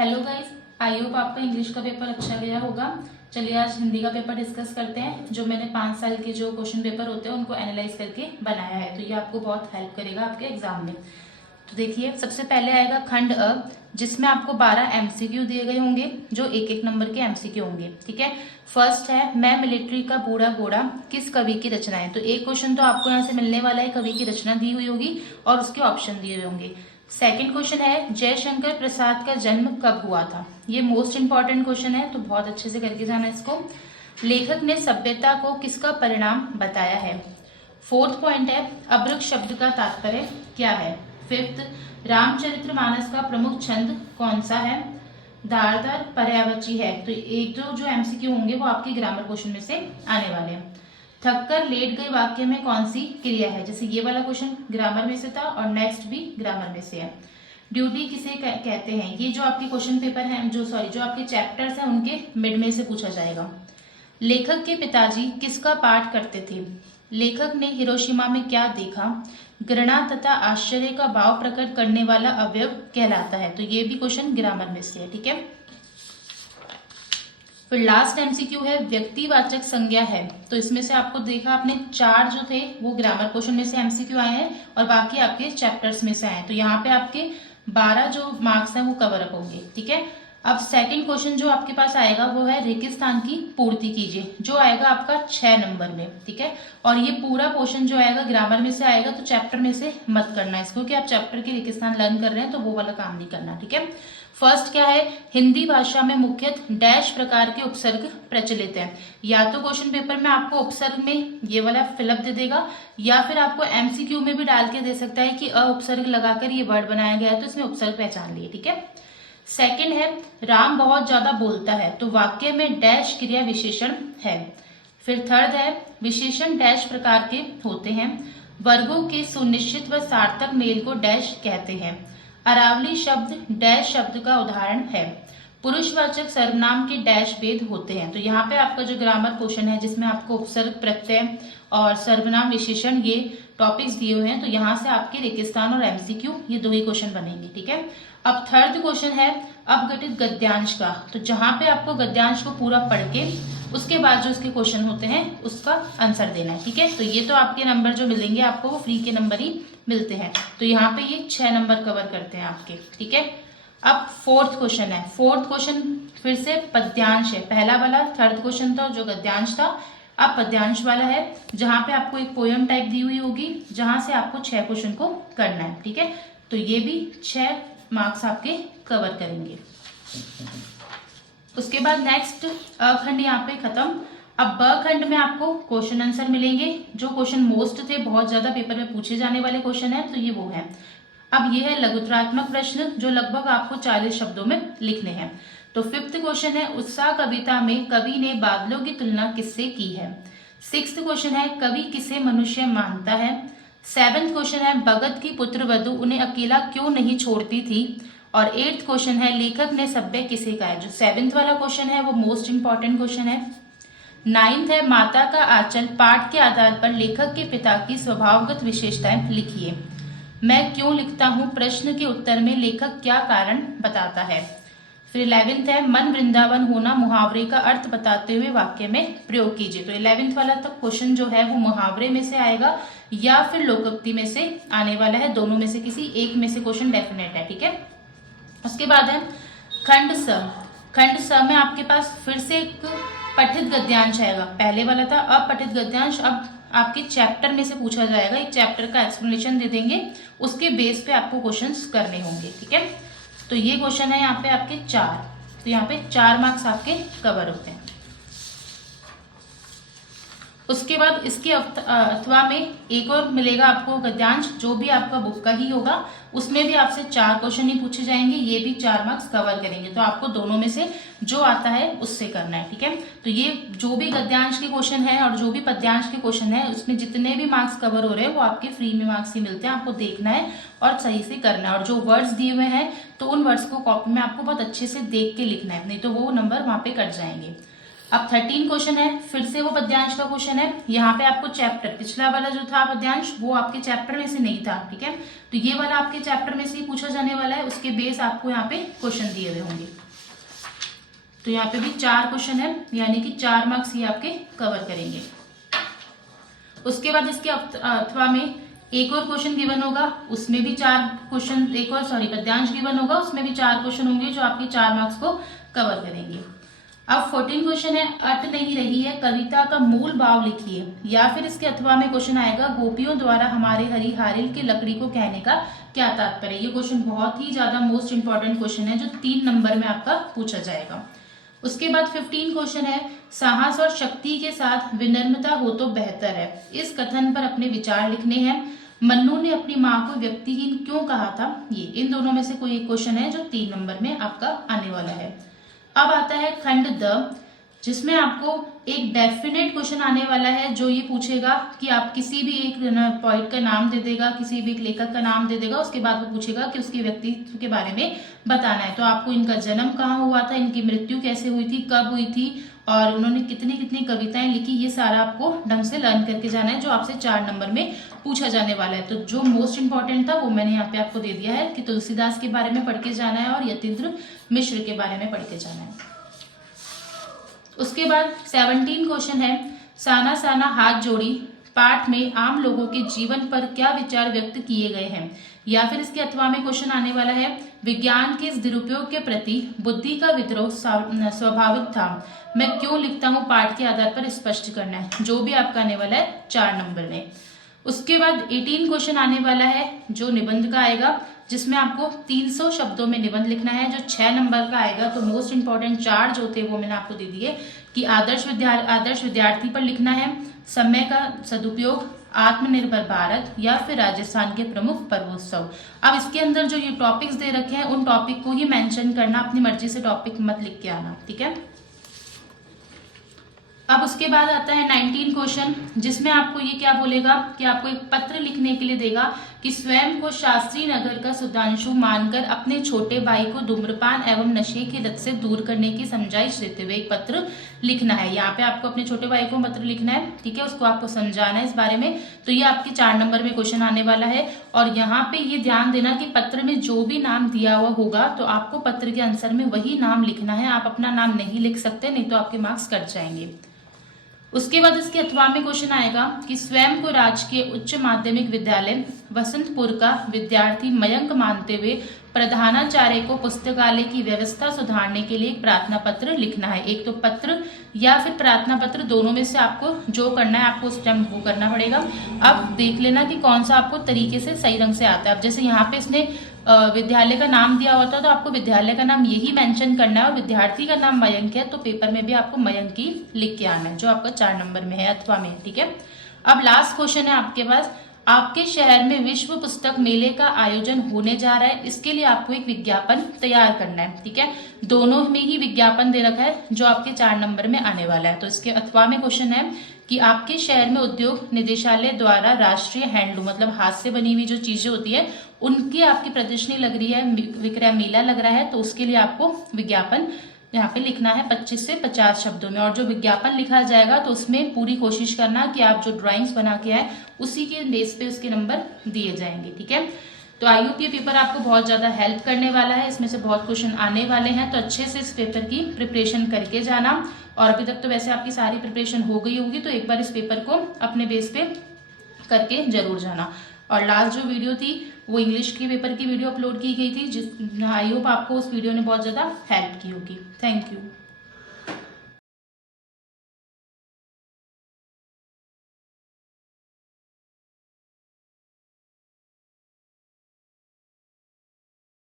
Hello guys, I hope आपका English का paper अच्छा गया होगा। चलिए आज हिंदी का पेपर डिस्कस करते हैं। जो मैंने 5 साल के जो क्वेश्चन पेपर होते हैं उनको एनालाइज करके बनाया है, तो ये आपको बहुत हेल्प करेगा आपके एग्जाम में। तो देखिए, सबसे पहले आएगा खंड अ, जिसमें आपको 12 एमसीक्यू दिए गए होंगे, जो एक एक नंबर के एमसीक्यू होंगे। ठीक है। फर्स्ट है, मैं मिलिट्री का बूढ़ा घोड़ा किस कवि की रचना है। तो एक क्वेश्चन तो आपको यहाँ से मिलने वाला है, कवि की रचना दी हुई होगी और उसके ऑप्शन दिए हुए होंगे। सेकंड क्वेश्चन है, जयशंकर प्रसाद का जन्म कब हुआ था। ये मोस्ट इंपॉर्टेंट क्वेश्चन है, तो बहुत अच्छे से करके जाना इसको। लेखक ने सभ्यता को किसका परिणाम बताया है। फोर्थ पॉइंट है, अभ्रक शब्द का तात्पर्य क्या है। फिफ्थ, रामचरितमानस का प्रमुख छंद कौन सा है। धारदार पर्यायवाची है। तो एक जो एमसीक्यू होंगे वो आपके ग्रामर क्वेश्चन में से आने वाले हैं। थककर लेट गए वाक्य में कौन सी क्रिया है। जैसे ये वाला क्वेश्चन ग्रामर में से था और नेक्स्ट भी ग्रामर में से है। ड्यूटी किसे कहते हैं। ये जो आपके क्वेश्चन पेपर हैं, जो आपके चैप्टर्स हैं उनके मिड में से पूछा जाएगा। लेखक के पिताजी किसका पाठ करते थे। लेखक ने हिरोशिमा में क्या देखा। घृणा तथा आश्चर्य का भाव प्रकट करने वाला अवयव कहलाता है। तो ये भी क्वेश्चन ग्रामर में से है। ठीक है। फिर लास्ट एमसीक्यू है, व्यक्तिवाचक संज्ञा है। तो इसमें से आपको देखा आपने 4 जो थे वो ग्रामर क्वेश्चन में से एमसीक्यू आए हैं और बाकी आपके चैप्टर्स में से आए हैं। तो यहाँ पे आपके 12 जो मार्क्स हैं वो कवर अप होंगे। ठीक है। अब सेकंड क्वेश्चन जो आपके पास आएगा वो है, रेगिस्तान की पूर्ति कीजिए, जो आएगा आपका 6 नंबर में। ठीक है। और ये पूरा क्वेश्चन जो आएगा ग्रामर में से आएगा, तो चैप्टर में से मत करना इसको, कि आप चैप्टर के रेगिस्तान लर्न कर रहे हैं तो वो वाला काम नहीं करना। ठीक है। फर्स्ट क्या है, हिंदी भाषा में मुख्यतः डैश प्रकार के उपसर्ग प्रचलित हैं। या तो क्वेश्चन पेपर में आपको उपसर्ग में ये वाला फिलअप दे देगा, या फिर आपको एमसीक्यू में भी डाल के दे सकता है कि अ उपसर्ग लगाकर ये वर्ड बनाया गया है, तो इसमें उपसर्ग पहचान लिए। ठीक है। सेकंड है, राम बहुत ज्यादा बोलता है। तो वाक्य में डैश क्रिया विशेषण है। फिर थर्ड है, विशेषण डैश प्रकार के होते हैं। वर्गों के सुनिश्चित व सार्थक मेल को डैश कहते हैं। अरावली शब्द डैश शब्द का उदाहरण है। पुरुषवाचक सर्वनाम के डैश भेद होते हैं। तो यहाँ पे आपका जो ग्रामर क्वेश्चन है जिसमें आपको उपसर्ग, प्रत्यय और सर्वनाम विशेषण ये टॉपिक्स दिए हुए हैं, तो यहाँ से आपके रेगिस्तान और एमसीक्यू ये 2 ही क्वेश्चन बनेंगे। ठीक है। अब थर्ड क्वेश्चन है, अपघटित गद्यांश का। तो जहां पे आपको गद्यांश को पूरा पढ़ के उसके बाद जो उसके क्वेश्चन होते हैं उसका आंसर देना है। ठीक है। तो ये तो आपके नंबर जो मिलेंगे आपको वो फ्री के नंबर ही मिलते हैं। तो यहाँ पे ये 6 नंबर कवर करते हैं आपके। ठीक है। अब फोर्थ क्वेश्चन है। फोर्थ क्वेश्चन फिर से पद्यांश है। पहला वाला थर्ड क्वेश्चन था जो गद्यांश था, अब पद्यांश वाला है, जहां पे आपको एक पोयम टाइप दी हुई होगी, जहां से आपको 6 क्वेश्चन को करना है। ठीक है। तो ये भी 6 मार्क्स आपके कवर करेंगे। उसके बाद नेक्स्ट अखंड यहाँ पे खत्म। अब ब खंड में आपको क्वेश्चन आंसर मिलेंगे। जो क्वेश्चन मोस्ट थे, बहुत ज्यादा पेपर में पूछे जाने वाले क्वेश्चन है, तो ये वो है। अब ये है लघुत्रात्मक प्रश्न, जो लगभग आपको 40 शब्दों में लिखने हैं। तो फिफ्थ क्वेश्चन है, उत्साह कविता में कवि ने बादलों की तुलना किससे की है। सिक्स्थ क्वेश्चन है, कवि किसे मनुष्य मानता है। सेवेंथ क्वेश्चन है, भगत की पुत्र वधु उन्हें अकेला क्यों नहीं छोड़ती थी। और 8th क्वेश्चन है, लेखक ने सभ्य किसे कहा है। जो 7th वाला क्वेश्चन है वो मोस्ट इंपॉर्टेंट क्वेश्चन है। 9th है, माता का आंचल पाठ के आधार पर लेखक के पिता की स्वभावगत विशेषताएं लिखिए। मैं क्यों लिखता हूँ प्रश्न के उत्तर में लेखक क्या कारण बताता है। फिर 11th है, मन वृंदावन होना मुहावरे का अर्थ बताते हुए वाक्य में प्रयोग कीजिए। तो 11th वाला तक क्वेश्चन जो है वो मुहावरे में से आएगा या फिर लोकोक्ति में से आने वाला है। दोनों में से किसी एक में से क्वेश्चन डेफिनेट है। ठीक है। उसके बाद है खंड स। खंड स में आपके पास फिर से एक पठित गद्यांश आएगा। पहले वाला था अपठित गद्यांश, अब आपके चैप्टर में से पूछा जाएगा। एक चैप्टर का एक्सप्लेनेशन दे देंगे, उसके बेस पे आपको क्वेश्चंस करने होंगे। ठीक है। तो ये क्वेश्चन है यहाँ पे आपके 4, तो यहाँ पे 4 मार्क्स आपके कवर होते हैं। उसके बाद इसके अथवा में एक और मिलेगा आपको गद्यांश, जो भी आपका बुक का ही होगा, उसमें भी आपसे 4 क्वेश्चन ही पूछे जाएंगे, ये भी 4 मार्क्स कवर करेंगे। तो आपको दोनों में से जो आता है उससे करना है। ठीक है। तो ये जो भी गद्यांश के क्वेश्चन है और जो भी पद्यांश के क्वेश्चन है, उसमें जितने भी मार्क्स कवर हो रहे हैं वो आपके फ्री में मार्क्स ही मिलते हैं। आपको देखना है और सही से करना है। और जो वर्ड्स दिए हुए हैं तो उन वर्ड्स को कॉपी में आपको बहुत अच्छे से देख के लिखना है, नहीं तो वो नंबर वहां पे कट जाएंगे। अब 13 क्वेश्चन है, फिर से वो पद्यांश का क्वेश्चन है। यहाँ पे आपको चैप्टर, पिछला वाला जो था पद्यांश वो आपके चैप्टर में से नहीं था, ठीक है, तो ये वाला आपके चैप्टर में से ही पूछा जाने वाला है, उसके बेस आपको यहाँ पे क्वेश्चन दिए हुए होंगे। तो यहाँ पे भी 4 क्वेश्चन है, यानी कि 4 मार्क्स ये आपके कवर करेंगे। उसके बाद इसके अथवा में एक और क्वेश्चन गिवन होगा, उसमें भी 4 क्वेश्चन, पद्यांश गिवन होगा, उसमें भी 4 क्वेश्चन होंगे जो आपके 4 मार्क्स को कवर करेंगे। अब 14 क्वेश्चन है, अट नहीं रही है कविता का मूल भाव लिखिए, या फिर इसके अथवा में क्वेश्चन आएगा, गोपियों द्वारा हमारे हरी हारिल की लकड़ी को कहने का क्या तात्पर्य। ये क्वेश्चन बहुत ही ज्यादा मोस्ट इंपॉर्टेंट क्वेश्चन है जो 3 नंबर में आपका पूछा जाएगा। उसके बाद 15 क्वेश्चन है, साहस और शक्ति के साथ विनम्रता हो तो बेहतर है, इस कथन पर अपने विचार लिखने हैं। मन्नू ने अपनी माँ को व्यक्तिहीन क्यों कहा था। ये इन दोनों में से कोई एक क्वेश्चन है जो 3 नंबर में आपका आने वाला है। अब आता है खंड द, जिसमें आपको एक डेफिनेट क्वेश्चन आने वाला है जो ये पूछेगा कि आप किसी भी एक पॉइंट का नाम दे देगा, किसी भी एक लेखक का नाम दे देगा, उसके बाद वो पूछेगा कि उसके व्यक्तित्व के बारे में बताना है। तो आपको इनका जन्म कहाँ हुआ था, इनकी मृत्यु कैसे हुई थी, कब हुई थी, और उन्होंने कितनी कितनी कविताएं लिखी, ये सारा आपको ढंग से लर्न करके जाना है, जो आपसे 4 नंबर में पूछा जाने वाला है। तो जो मोस्ट इंपॉर्टेंट था वो मैंने यहाँ पे आपको दे दिया है कि तुलसीदास के बारे में पढ़ के जाना है और यतीन्द्र मिश्र के बारे में पढ़ के जाना है। उसके बाद 17 क्वेश्चन है, साना साना हाथ जोड़ी पाठ में आम लोगों के जीवन पर क्या विचार व्यक्त किए गए हैं, या फिर इसके अथवा में क्वेश्चन आने वाला है, विज्ञान के इस दुरुपयोग के प्रति बुद्धि का विद्रोह स्वाभाविक था, मैं क्यों लिखता हूँ, पाठ के आधार पर स्पष्ट करना है, जो भी आपका आने वाला है 4 नंबर में। उसके बाद 18 क्वेश्चन आने वाला है जो निबंध का आएगा, जिसमें आपको 300 शब्दों में निबंध लिखना है, जो 6 नंबर का आएगा। तो मोस्ट इंपॉर्टेंट 4 जो थे वो मैंने आपको दे दिए कि आदर्श विद्यार्थी पर लिखना है, समय का सदुपयोग, आत्मनिर्भर भारत, या फिर राजस्थान के प्रमुख पर्वोत्सव। अब इसके अंदर जो ये टॉपिक्स दे रखे हैं उन टॉपिक को ही मेंशन करना, अपनी मर्जी से टॉपिक मत लिख के आना, ठीक है। अब उसके बाद आता है 19 क्वेश्चन, जिसमें आपको ये क्या बोलेगा कि आपको एक पत्र लिखने के लिए देगा कि स्वयं को शास्त्री नगर का सुधांशु मानकर अपने छोटे भाई को धूम्रपान एवं नशे की लत से दूर करने की समझाइश देते हुए एक पत्र लिखना है। यहाँ पे आपको अपने छोटे भाई को पत्र लिखना है, ठीक है, उसको आपको समझाना है इस बारे में। तो ये आपके 4 नंबर में क्वेश्चन आने वाला है। और यहाँ पे ये ध्यान देना कि पत्र में जो भी नाम दिया हुआ होगा तो आपको पत्र के आंसर में वही नाम लिखना है, आप अपना नाम नहीं लिख सकते, नहीं तो आपके मार्क्स कट जाएंगे। उसके बाद इसके अथवा में क्वेश्चन आएगा कि स्वयं को राजकीय उच्च माध्यमिक विद्यालय वसंतपुर का विद्यार्थी मयंक मानते हुए प्रधानाचार्य को पुस्तकालय की व्यवस्था सुधारने के लिए एक प्रार्थना पत्र लिखना है। एक तो पत्र या फिर प्रार्थना पत्र, दोनों में से आपको जो करना है आपको उस टाइम वो करना पड़ेगा। अब देख लेना कि कौन सा आपको तरीके से सही ढंग से आता है। अब जैसे यहाँ पे इसने विद्यालय का नाम दिया होता है तो आपको विद्यालय का नाम यही मेंशन करना है, और विद्यार्थी का नाम मयंक है तो पेपर में भी आपको मयंक ही लिख के आना है, जो आपका 4 नंबर में है अथवा में, ठीक है। अब लास्ट क्वेश्चन है आपके पास, आपके शहर में विश्व पुस्तक मेले का आयोजन होने जा रहा है, इसके लिए आपको एक विज्ञापन तैयार करना है, ठीक है। दोनों में ही विज्ञापन दे रखा है जो आपके 4 नंबर में आने वाला है। तो इसके अथवा में क्वेश्चन है कि आपके शहर में उद्योग निदेशालय द्वारा राष्ट्रीय हैंडलूम, मतलब हाथ से बनी हुई जो चीजें होती है उनकी आपकी प्रदर्शनी लग रही है, विक्रय मेला लग रहा है, तो उसके लिए आपको विज्ञापन यहाँ पे लिखना है 25 से 50 शब्दों में। और जो विज्ञापन लिखा जाएगा तो उसमें पूरी कोशिश करना कि आप जो ड्राइंग्स बना के आए उसी के बेस पे उसके नंबर दिए जाएंगे, ठीक है। तो आई होप ये पेपर आपको बहुत ज्यादा हेल्प करने वाला है, इसमें से बहुत क्वेश्चन आने वाले हैं, तो अच्छे से इस पेपर की प्रिपरेशन करके जाना। और अभी तक तो वैसे आपकी सारी प्रिपरेशन हो गई होगी, तो एक बार इस पेपर को अपने बेस पे करके जरूर जाना। और लास्ट जो वीडियो थी वो इंग्लिश के पेपर की वीडियो अपलोड की गई थी, जिस आई होप आपको उस वीडियो ने बहुत ज़्यादा हेल्प की होगी। Thank you.